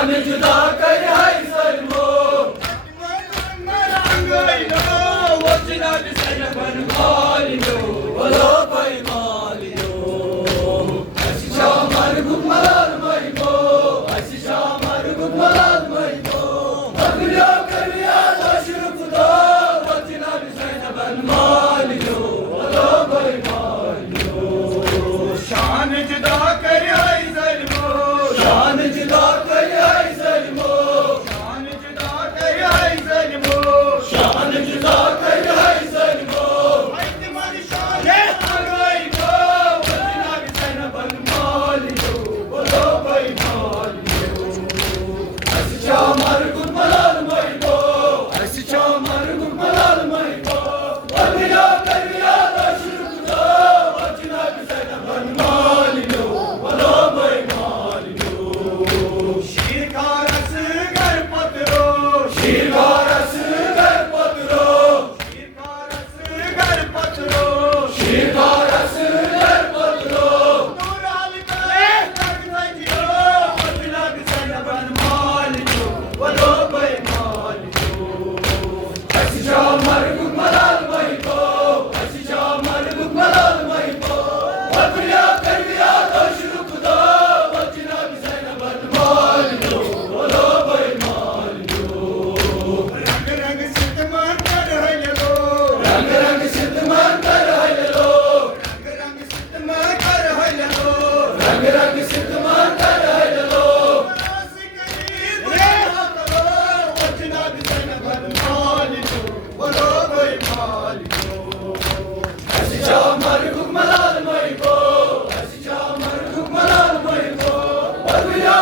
शान जुदा कर है सलमो वचना बिसन बन मालियो बोलो भाई मालियो अशिशा मर गुमलाल मइबो अशिशा मर गुमलाल मइबो अगलियो करिया लाशिर खुदा वचना बिसन बन मालियो बोलो भाई मालियो शान जुदा कर है सलमो शान जुदा कर है सलमो शान जुदा कर है सलमो शान जुदा कर है सलमो तुम्हारी शान मइबो वचना बिसन बन मालियो बोलो भाई मालियो अशिशा मर गुमलाल मइबो अशिशा मर गुमलाल मइबो अगलियो करिया लाशिर खुदा वचना बिसन बन मालियो बोलो भाई मालियो शीर का रस घर पतरो शीर का रस घर पतरो शीर का रस घर पतरो शीर का रस घर पतरो नूराल करे लग सजियो वचना बिसन बन मालियो बोलो भाई मालियो अशिशा मर गुमलाल मइबो अशिशा मर गुमलाल मइबो अगलियो करिया लाशिर खुदा वचना बिसन बन मालियो बोलो भाई मालियो रंग रंग सितमा कर है लो रंग रंग सितमान कर है लो रंग रंग सितमा कर है लो रंग रंग सितमान कर है लो रास करी दुनिया करो वचना बिसन बन मालियो बोलो कोई मालियो अशिशा मर गुमलाल मइबो अशिशा मर गुमलाल मइबो अगलियो